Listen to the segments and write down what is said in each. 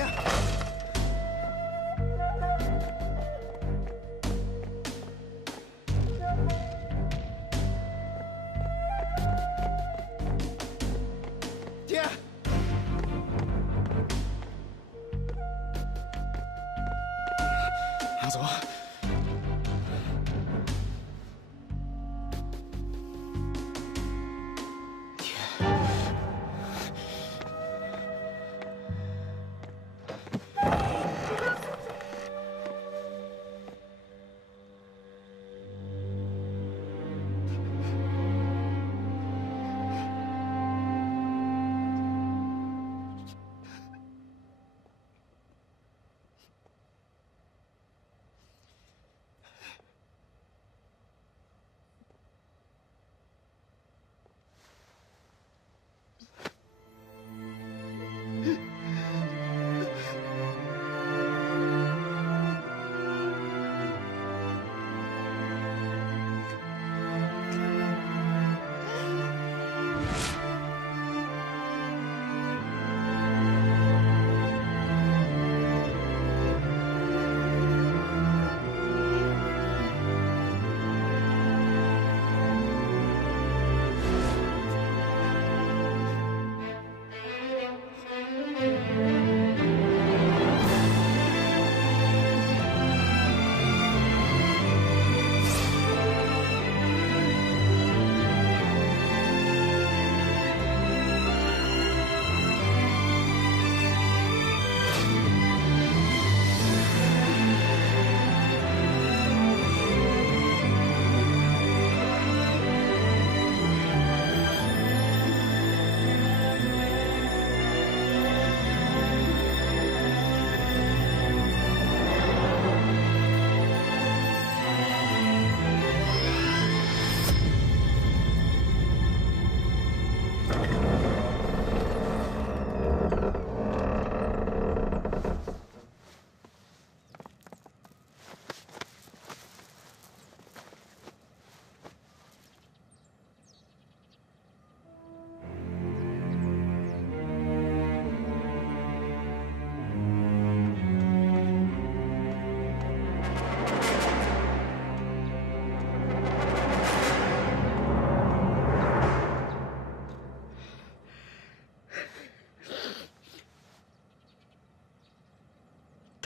爹。爹。阿祖。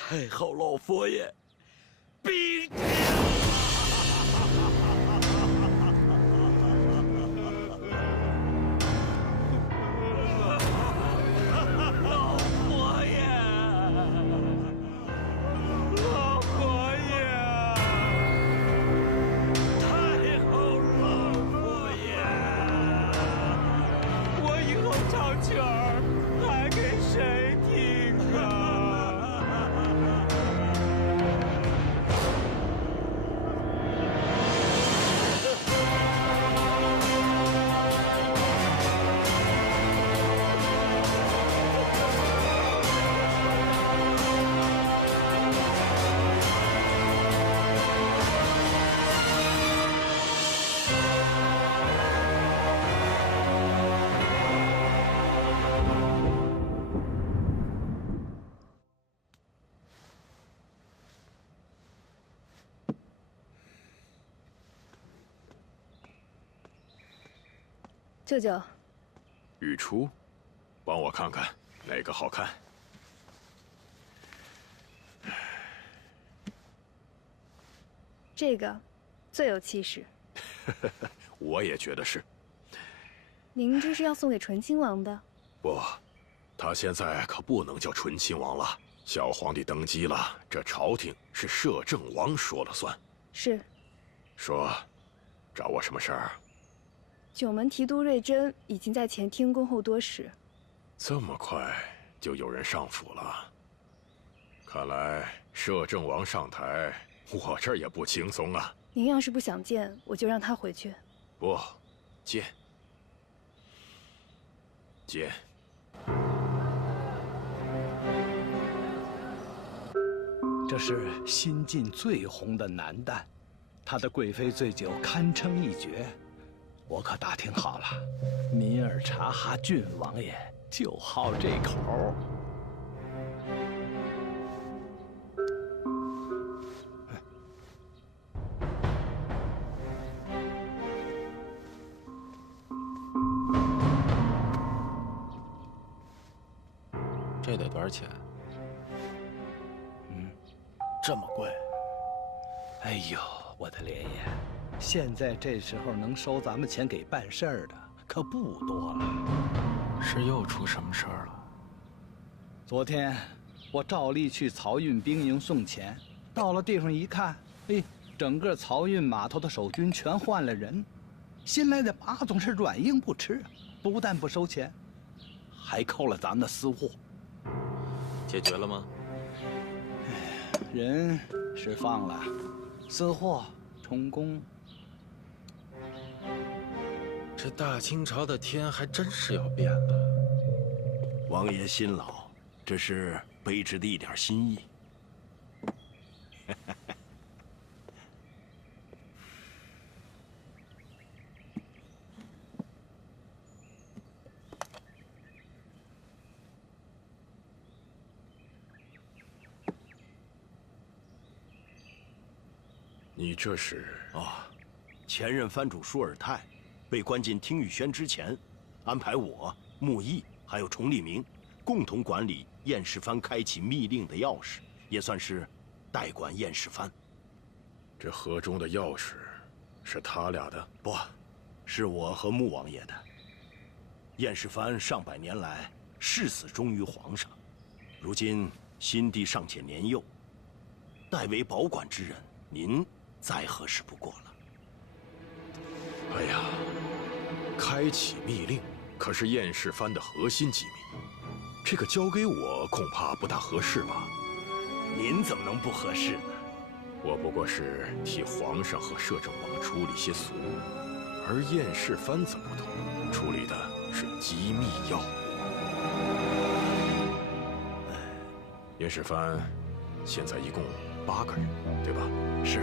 太好，老佛爷，兵！老佛爷，老佛爷，太好了，老佛爷！我以后唱曲儿还给谁听啊？ 舅舅，御厨，帮我看看哪个好看。这个最有气势。我也觉得是。您这是要送给醇亲王的？不，他现在可不能叫醇亲王了。小皇帝登基了，这朝廷是摄政王说了算。是。说，找我什么事儿？ 九门提督瑞珍已经在前厅恭候多时。这么快就有人上府了？看来摄政王上台，我这儿也不轻松啊。您要是不想见，我就让他回去。不，见。见。这是新晋最红的男旦，他的贵妃醉酒堪称一绝。 我可打听好了，米尔察哈郡王爷就好这口。这得多少钱？这么贵？哎呦，我的莲爷，现在这时候能收咱们钱给办事儿的可不多了。是又出什么事儿了？昨天我照例去漕运兵营送钱，到了地方一看，整个漕运码头的守军全换了人。新来的把总是软硬不吃，不但不收钱，还扣了咱们的私货。解决了吗？人释放了，私货充公。这大清朝的天还真是要变了。王爷辛劳，这是卑职的一点心意。你这是？前任藩主舒尔泰被关进听雨轩之前，安排我、穆毅还有崇利明共同管理燕世藩开启密令的钥匙，也算是代管燕世藩。这盒中的钥匙是他俩的？不，是我和穆王爷的。燕世藩上百年来誓死忠于皇上，如今新帝尚且年幼，代为保管之人，您再合适不过了。哎呀，开启密令可是燕世藩的核心机密，这个交给我恐怕不大合适吧？您怎么能不合适呢？我不过是替皇上和摄政王处理些俗务，而燕世藩则不同，处理的是机密要务。燕世藩现在一共8个人，对吧？是。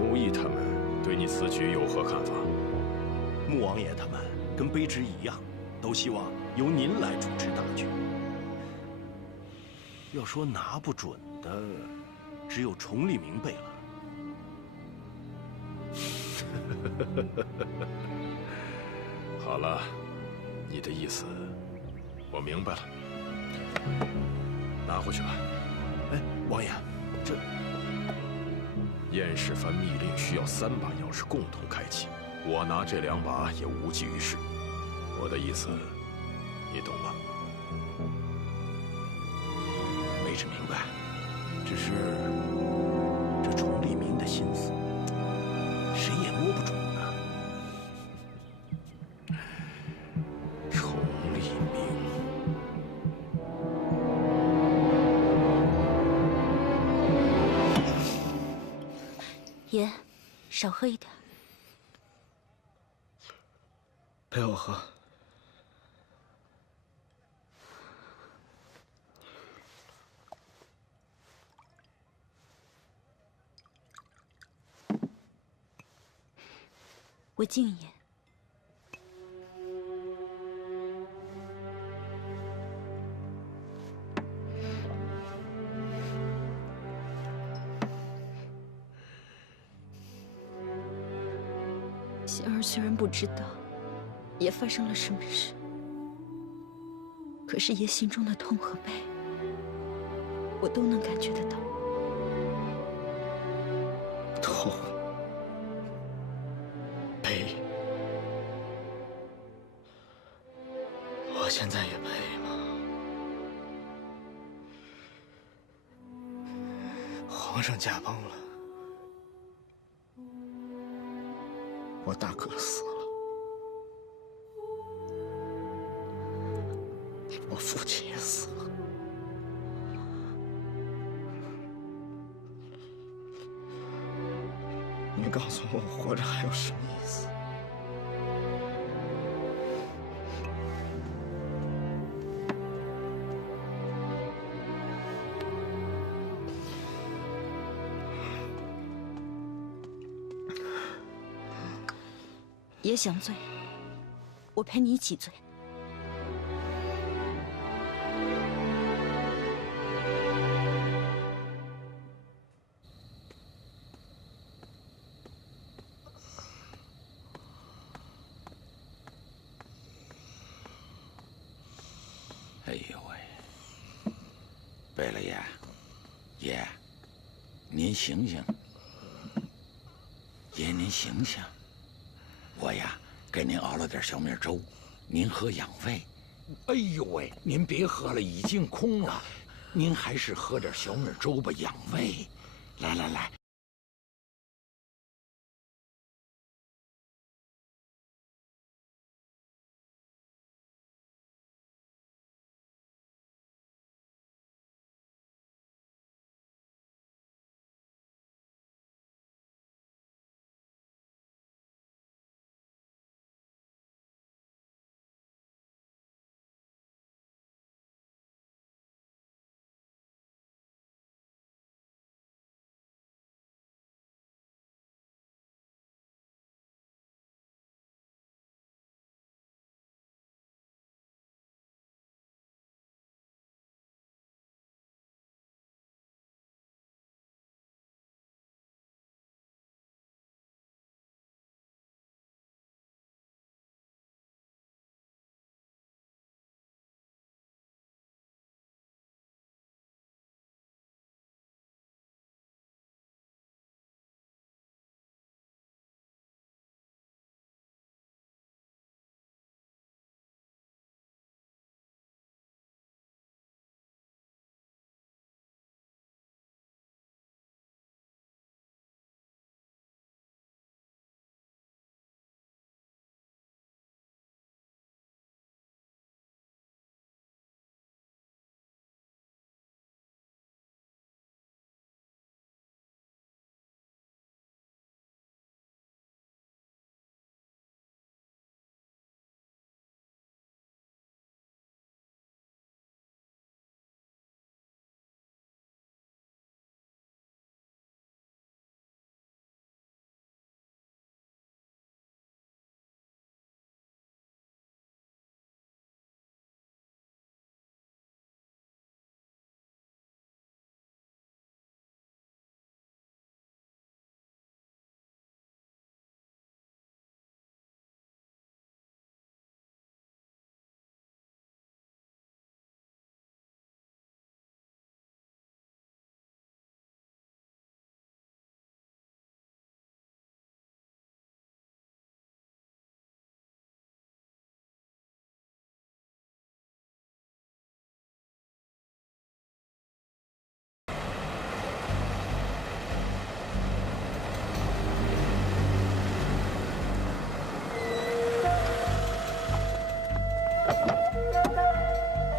穆毅他们对你此举有何看法？穆王爷他们跟卑职一样，都希望由您来主持大局。要说拿不准的，只有崇利明辈了。好了，你的意思我明白了，拿回去吧。哎，王爷，这燕世藩密令需要3把钥匙共同开启，我拿这2把也无济于事。我的意思，你懂吗？卑职明白，只是这崇利明的心思，谁也摸不准呢。崇利明，爷，少喝一点。陪我喝。我敬爷。仙儿虽然不知道爷发生了什么事，可是爷心中的痛和悲，我都能感觉得到。痛。悲，我现在也悲吗？皇上驾崩了，我大哥死了，我父亲也死了。你告诉我，我活着还有什么意思？爷想醉，我陪你一起醉。哎呦喂！贝勒爷，爷，您醒醒！爷，您醒醒！我呀，给您熬了点小米粥，您喝养胃。哎呦喂，您别喝了，已经空了。您还是喝点小米粥吧，养胃。来来来。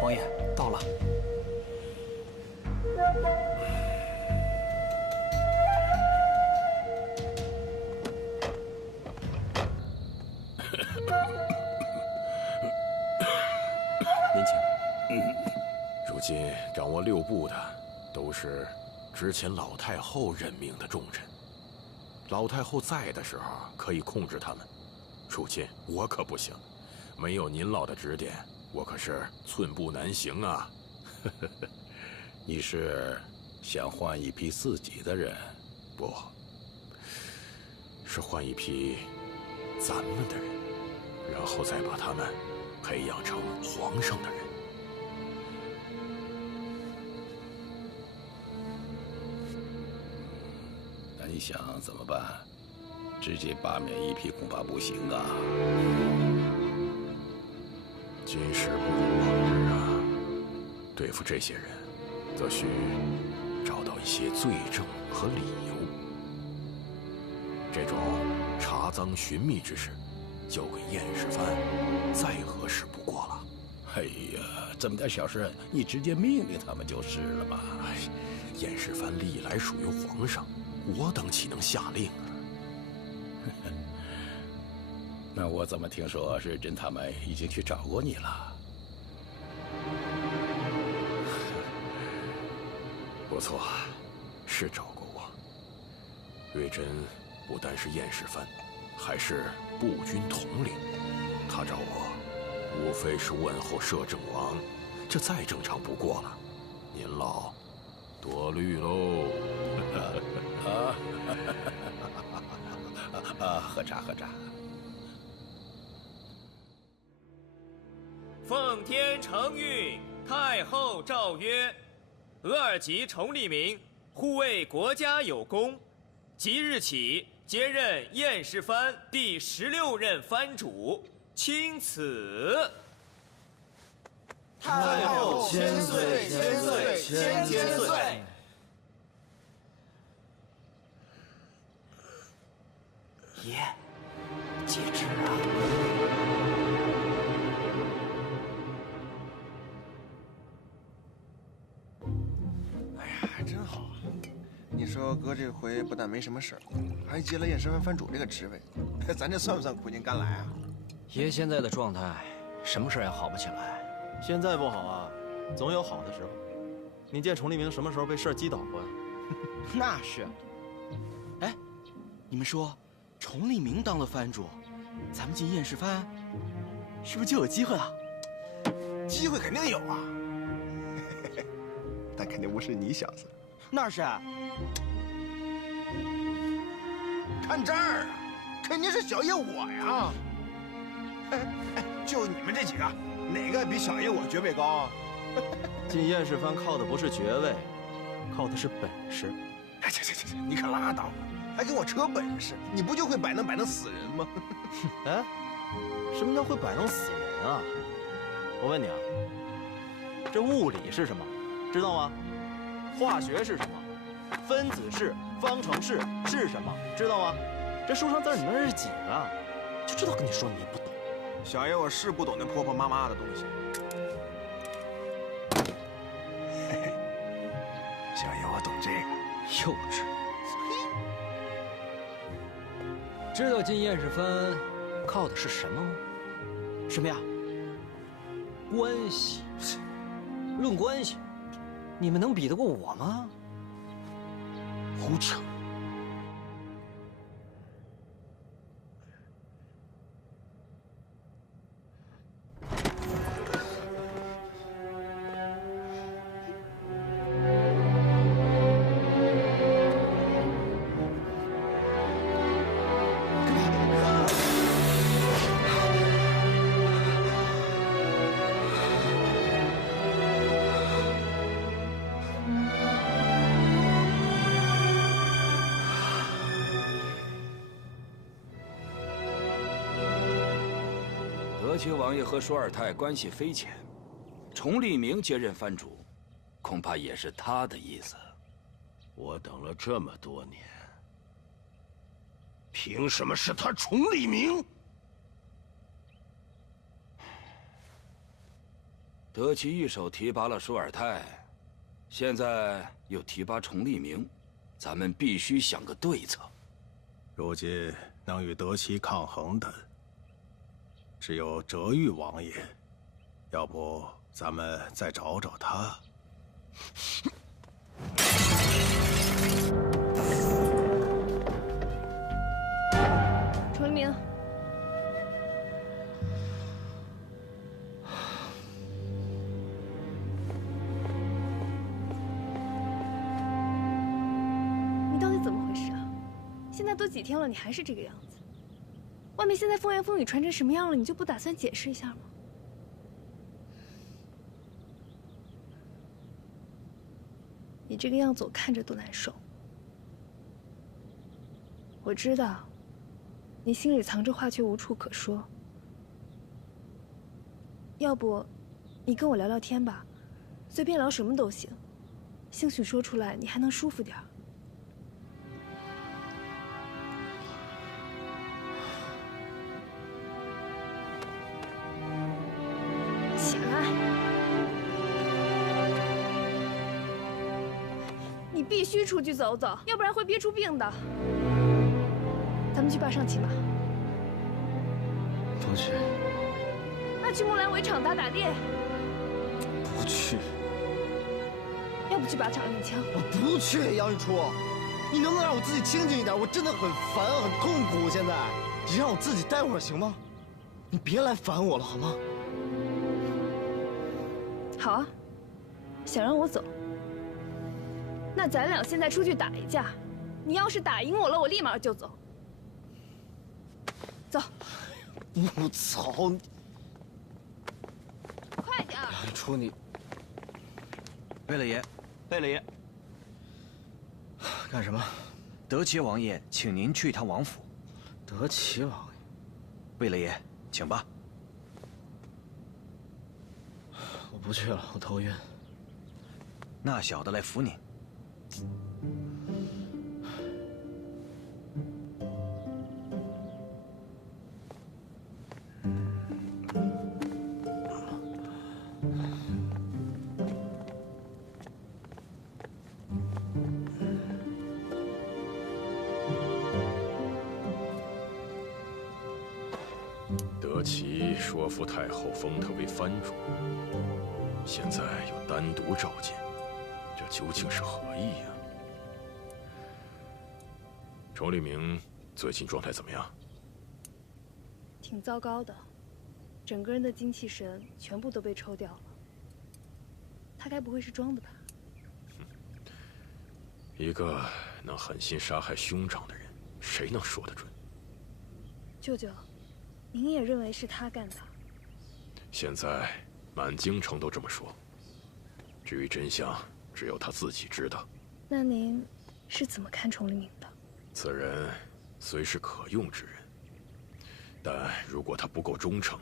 王爷到了。您请。如今掌握6部的，都是之前老太后任命的重臣。老太后在的时候可以控制他们，如今我可不行，没有您老的指点，我可是寸步难行啊。你是想换一批自己的人？不，是换一批咱们的人，然后再把他们培养成皇上的人。那你想怎么办？直接罢免一批恐怕不行啊。今时不如往日啊，对付这些人，则需找到一些罪证和理由。这种查赃寻觅之事，交给燕世蕃，再合适不过了。哎呀，这么点小事，你直接命令他们就是了嘛。哎，燕世蕃历来属于皇上，我等岂能下令啊？那我怎么听说日臻他们已经去找过你了？不错，是找过我。瑞珍不单是燕世蕃，还是步军统领。他找我，无非是问候摄政王，这再正常不过了。您老多虑喽。喝茶喝茶。奉天承运，太后诏曰：额尔吉崇利明护卫国家有功，即日起接任燕氏藩第16任藩主，钦此。太后千岁，千岁，千岁！爷，接旨啊！哎呀，真好！你说哥这回不但没什么事儿，还接了燕氏藩藩主这个职位，咱这算不算苦尽甘来啊？爷现在的状态，什么事儿也好不起来。现在不好啊，总有好的时候。你见崇利明什么时候被事儿击倒过呀？那是。哎，你们说，崇利明当了藩主，咱们进燕氏藩，是不是就有机会了？机会肯定有啊，但肯定不是你小子。那是。看这儿啊，肯定是小爷我呀。就你们这几个，哪个比小爷我爵位高啊？进燕氏藩靠的不是爵位，靠的是本事。哎，这，你可拉倒吧！还跟我扯本事，你不就会摆弄死人吗？哎，什么叫会摆弄死人啊？我问你啊，这物理是什么？知道吗？化学是什么？分子式、方程式是什么？知道吗？这书上字你们认识几个？就知道跟你说你也不懂。小爷我是不懂那婆婆妈妈的东西。小爷我懂这个。幼稚。知道进燕氏藩靠的是什么吗？什么呀？关系。论关系，你们能比得过我吗？胡扯！德亲王爷和舒尔泰关系匪浅，崇利明接任藩主，恐怕也是他的意思。我等了这么多年，凭什么是他崇利明？德齐一手提拔了舒尔泰，现在又提拔崇利明，咱们必须想个对策。如今能与德齐抗衡的，只有哲玉王爷，要不咱们再找找他。崇利明，你到底怎么回事啊？现在都几天了，你还是这个样子。外面现在风言风语传成什么样了，你就不打算解释一下吗？你这个样子我看着都难受。我知道，你心里藏着话却无处可说。要不，你跟我聊聊天吧，随便聊什么都行，兴许说出来你还能舒服点儿。起来！你必须出去走走，要不然会憋出病的。咱们去坝上骑马。不去。那去木兰围场打打猎。不去。要不去靶场练枪。我不去，杨玉初，你能不能让我自己清静一点？我真的很烦，很痛苦。现在，你让我自己待会儿行吗？你别来烦我了，好吗？好啊，想让我走，那咱俩现在出去打一架。你要是打赢我了，我立马就走。走。我操！快点！杨一初，你贝勒爷，贝勒爷，干什么？德齐王爷请您去一趟王府。德齐王爷，贝勒爷，请吧。我不去了，我头晕。那小的来扶您。德齐说服太后封他为藩主，现在又单独召见，这究竟是何意呀？崇利明最近状态怎么样？挺糟糕的，整个人的精气神全部都被抽掉了。他该不会是装的吧？一个能狠心杀害兄长的人，谁能说得准？舅舅，您也认为是他干的？现在满京城都这么说。至于真相，只有他自己知道。那您是怎么看崇利明的？此人虽是可用之人，但如果他不够忠诚，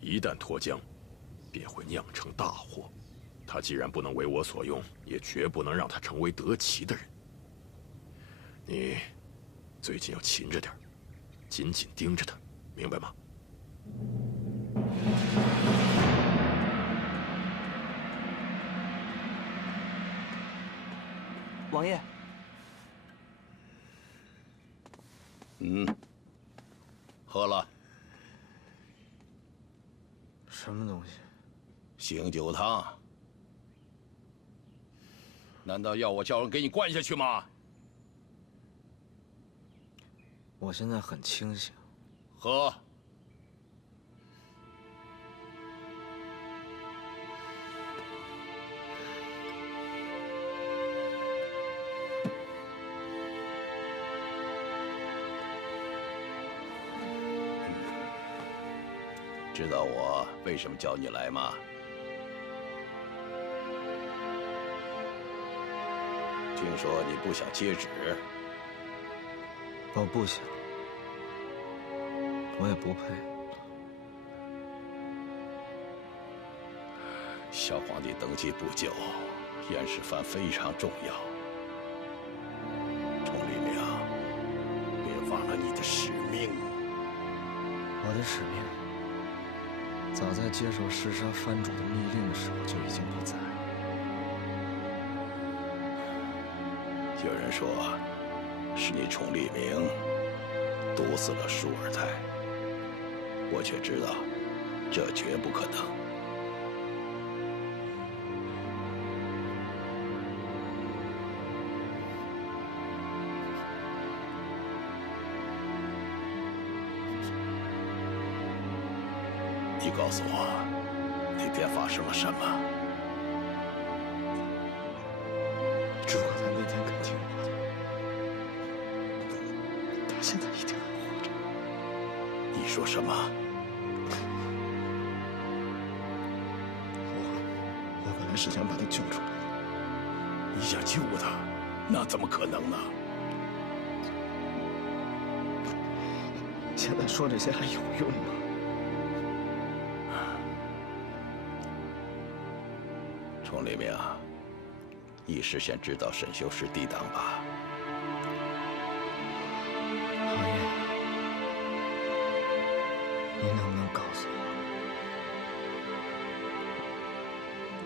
一旦脱缰，便会酿成大祸。他既然不能为我所用，也绝不能让他成为德齐的人。你最近要勤着点，紧紧盯着他，明白吗？王爷。喝了。什么东西？醒酒汤。难道要我叫人给你灌下去吗？我现在很清醒。喝。知道我为什么叫你来吗？听说你不想接旨。我不想，我也不配。小皇帝登基不久，燕世蕃非常重要。崇利明，别忘了你的使命。我的使命，早在接受弑杀藩主的密令的时候就已经不在。有人说，是你崇利明毒死了舒尔泰，我却知道，这绝不可能。你告诉我，那天发生了什么？如果他那天肯听我的，他现在一定还活着。你说什么？我本来是想把他救出来的。你想救他？那怎么可能呢？现在说这些还有用吗？崇利明，一时先知道沈修是低党吧？老爷，您能不能告诉我，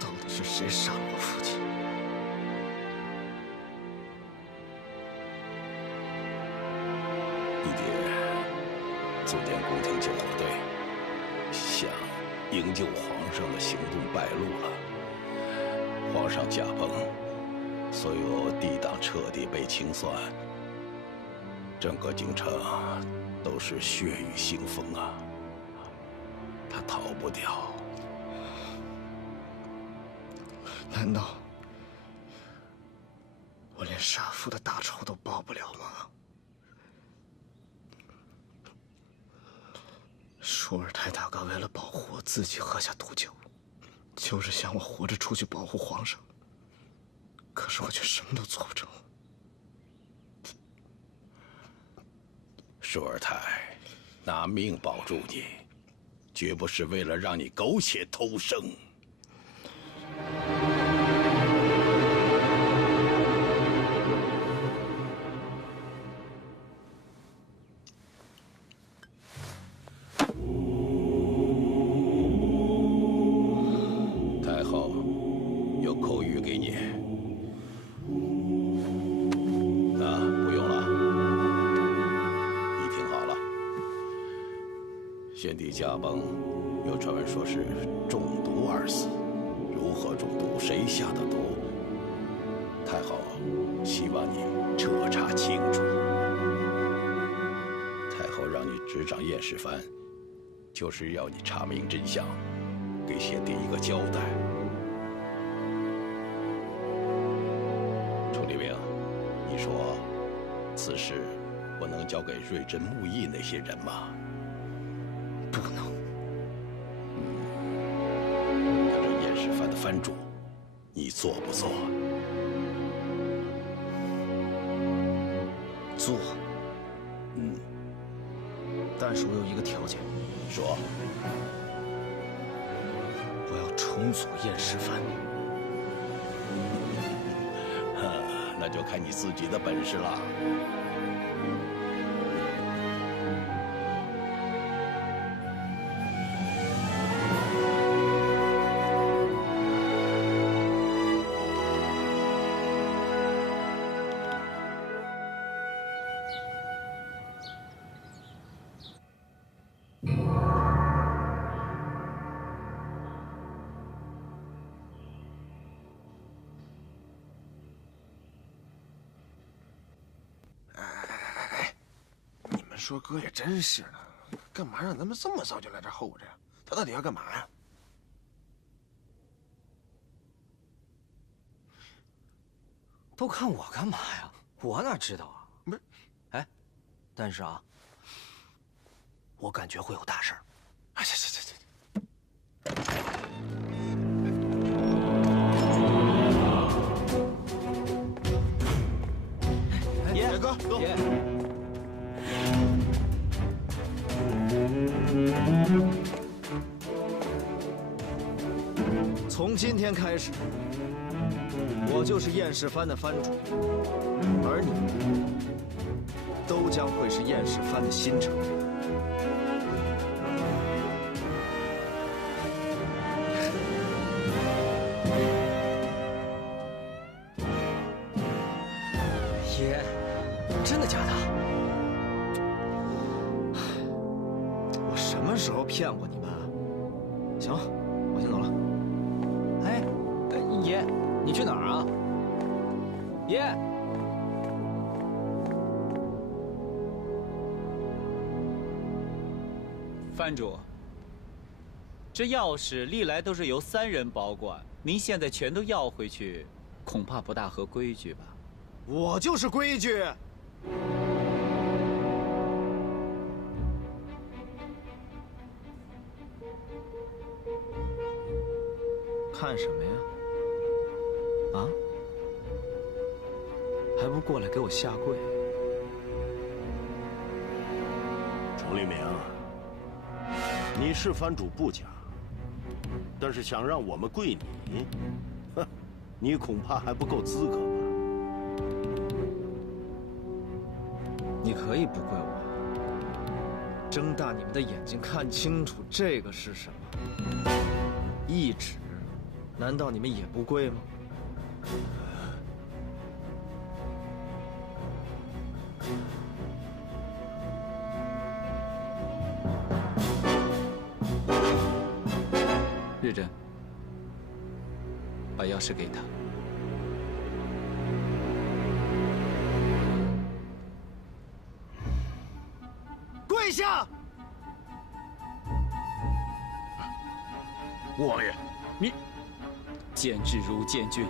到底是谁杀了我父亲？你爹组建宫廷救火队，想营救皇上的行动败露了。皇上驾崩，所有帝党彻底被清算，整个京城都是血雨腥风啊！他逃不掉。难道我连杀父的大仇都报不了吗？舒尔泰大哥为了保护我自己喝下毒酒，就是想我活着出去保护皇上。可是我却什么都做不成。舒尔泰，拿命保住你，绝不是为了让你苟且偷生。太后，有口谕给你。啊，不用了。 先帝驾崩，有传闻说是中毒而死，如何中毒，谁下的毒？太后希望你彻查清楚。太后让你执掌验尸藩，就是要你查明真相，给先帝一个交代。崇立明，你说此事我能交给瑞珍、木易那些人吗？ 不能。他这验尸藩的藩主，你做不做？做。但是我有一个条件。说。我要重组验尸藩。那就看你自己的本事了。 说哥也真是的，干嘛让咱们这么早就来这候着呀？他到底要干嘛呀？都看我干嘛呀？我哪知道啊？不是，哎，但是啊，我感觉会有大事儿。哎，这。 爷哥，爷。 从今天开始，我就是验尸藩的藩主，而你们都将会是验尸藩的新成员。爷，真的假的？我什么时候骗过你们？行了，我先走了。 爷，你去哪儿啊？爷，藩主，这钥匙历来都是由3人保管，您现在全都要回去，恐怕不大合规矩吧？我就是规矩。看什么呀？ 啊！还不过来给我下跪！崇立明，你是藩主不假，但是想让我们跪你，哼，你恐怕还不够资格吧？你可以不跪我，睁大你们的眼睛看清楚，这个是什么？懿旨，难道你们也不跪吗？ 日珍，把钥匙给他。跪下！王爷，你见志如见君，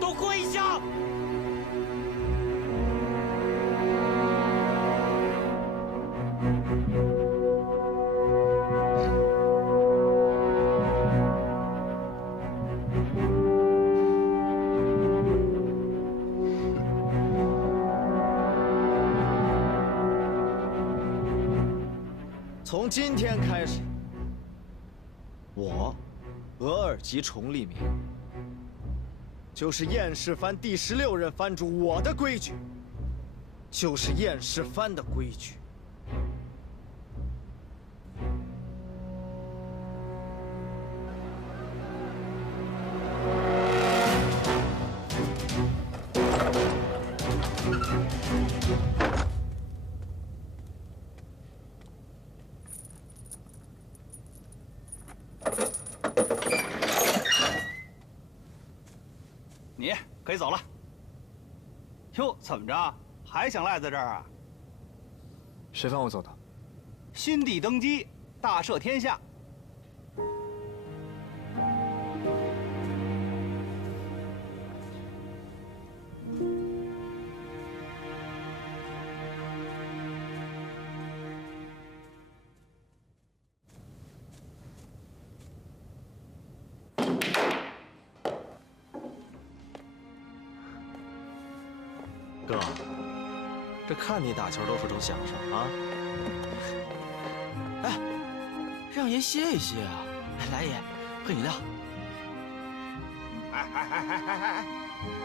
都跪下！从今天开始，我额尔吉崇利明就是燕世藩第16任藩主，我的规矩就是燕世藩的规矩。你可以走了。哟，怎么着？还想赖在这儿啊？谁放我走的？新帝登基，大赦天下。哥，这看你打球都是种享受啊！哎，让爷歇一歇啊！来，爷，喝饮料。哎！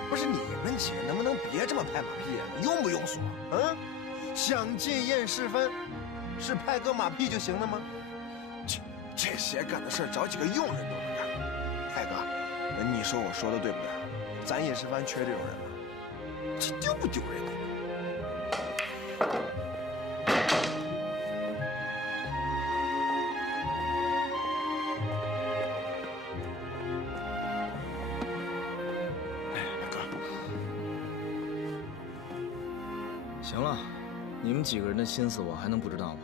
不是你们几个能不能别这么拍马屁啊？庸不庸俗？嗯，想进燕世藩，是拍个马屁就行了吗？这些干的事找几个佣人都能干。太哥，你说我说的对不对？咱燕世藩缺这种人吗？这丢不丢人？行了，你们几个人的心思我还能不知道吗？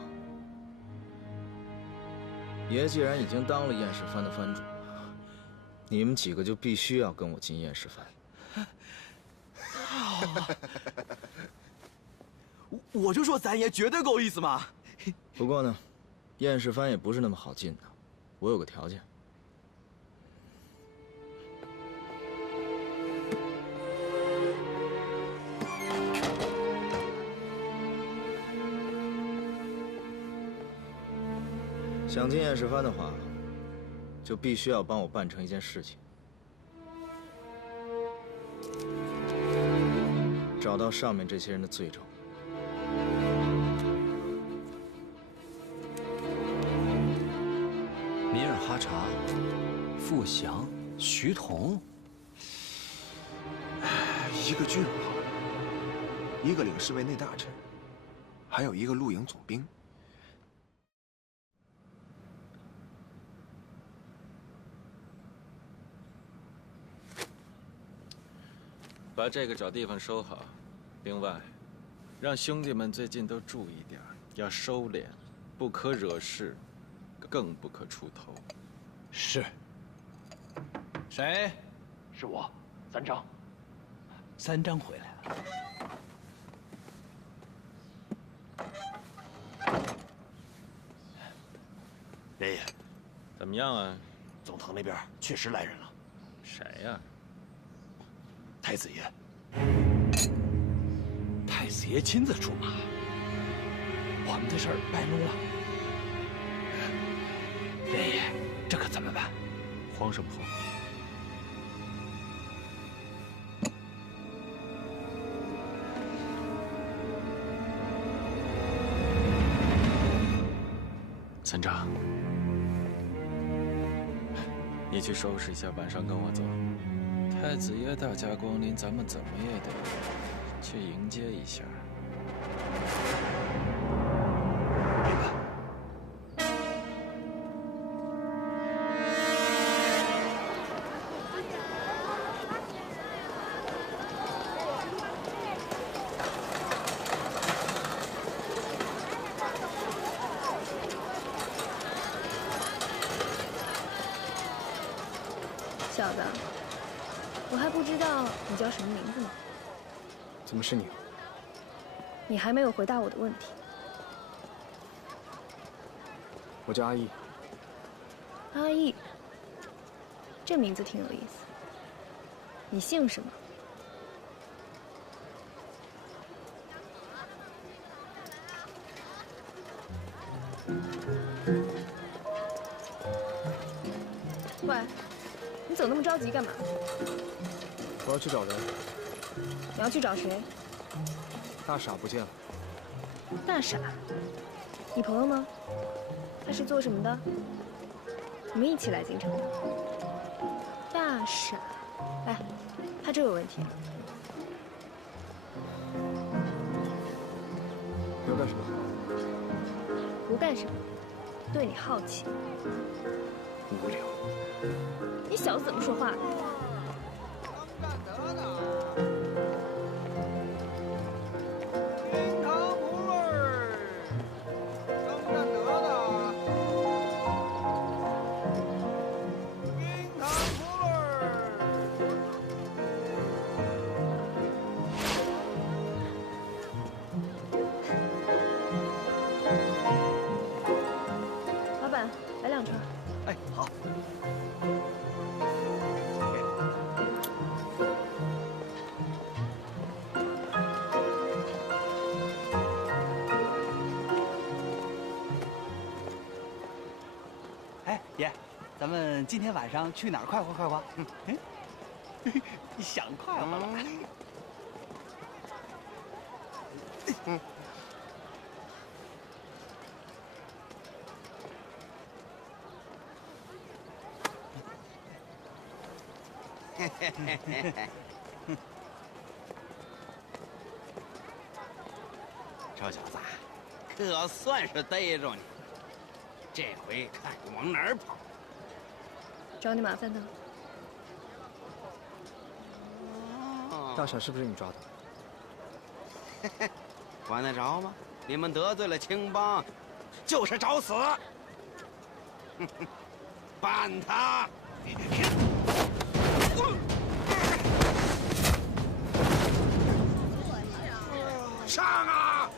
爷既然已经当了燕世藩的藩主，你们几个就必须要跟我进燕世藩。我就说咱爷绝对够意思嘛。不过呢，燕世藩也不是那么好进的，我有个条件。想进燕世藩的话，就必须要帮我办成一件事情。找到上面这些人的罪证。米尔哈察、傅祥、徐同，一个郡王，一个领侍卫内大臣，还有一个陆营总兵。把这个找地方收好，另外，让兄弟们最近都注意点，要收敛，不可惹事，更不可出头。是。谁？是我，三张。三张回来了。爷爷，怎么样啊？总堂那边确实来人了。谁呀？太子爷。太子爷亲自出马，我们的事儿败露了。爷爷，这可怎么办？慌什么慌？三长，你去收拾一下，晚上跟我走。太子爷大驾光临，咱们怎么也得去迎接一下。小子，我还不知道你叫什么名字呢。怎么是你？你还没有回答我的问题。我叫阿义。阿义，这名字挺有意思。你姓什么？走那么着急干嘛？我要去找人。你要去找谁？大傻不见了。大傻，你朋友呢？他是做什么的？你们一起来京城的？大傻，哎，他这有问题啊！要干什么？不干什么，对你好奇。无聊。你小子怎么说话的？老板，来2串。哎，好。哎，爷，咱们今天晚上去哪儿快活快活？想快活了。臭小子，可算是逮着你！这回看你往哪儿跑！找你麻烦呢？大傻是不是你抓的？管得着吗？你们得罪了青帮，就是找死！办他！上啊！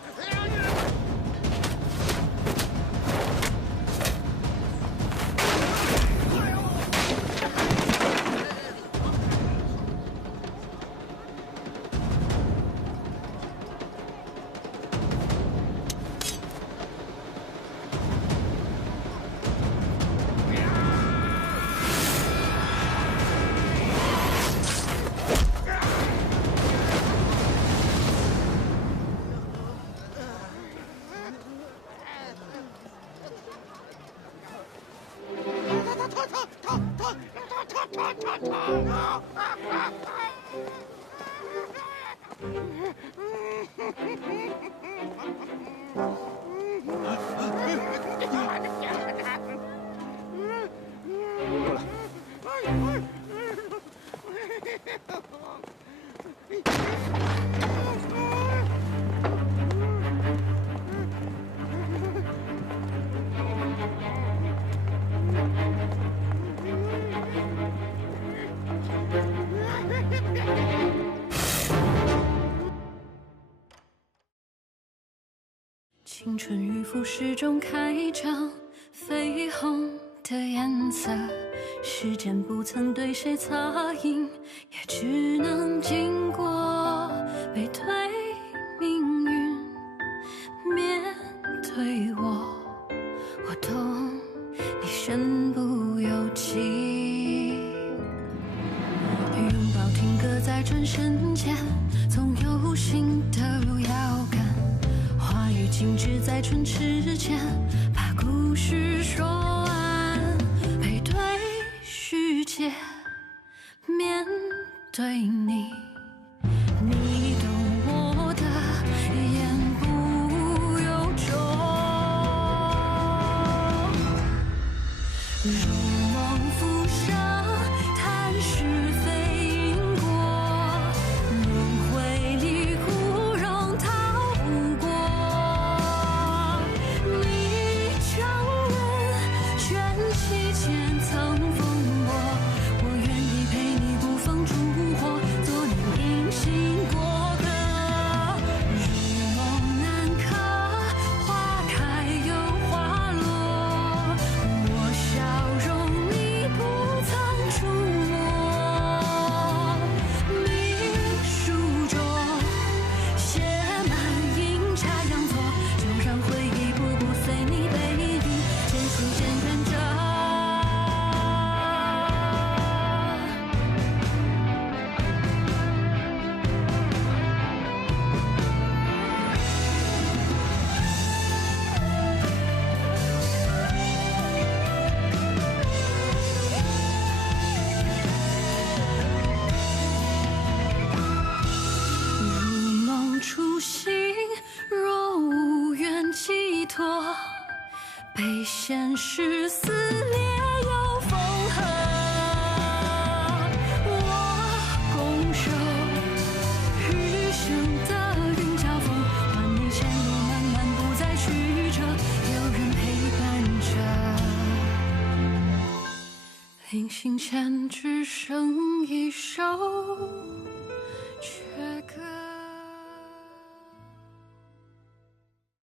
过来。青春与腐蚀中开张，绯红的颜色，时间不曾对谁擦印，也只能经过背对命运，面对我，我懂你身不由己。拥抱停格在转身间，总有新的路要赶。话语静止在唇齿间，把故事说完，背对世界，面对你，你懂我的言不由衷。如梦浮生，谈是非因果，轮回里枯荣逃不过。你承认卷起千层风波，我愿意陪你捕风烛火，做你隐形过客。如梦难可，花开又花落，我笑容被现实撕裂又缝合。我拱手，余生的云交锋，换你前路漫漫不再曲折，有人陪伴着。临行前只剩一首，却歌。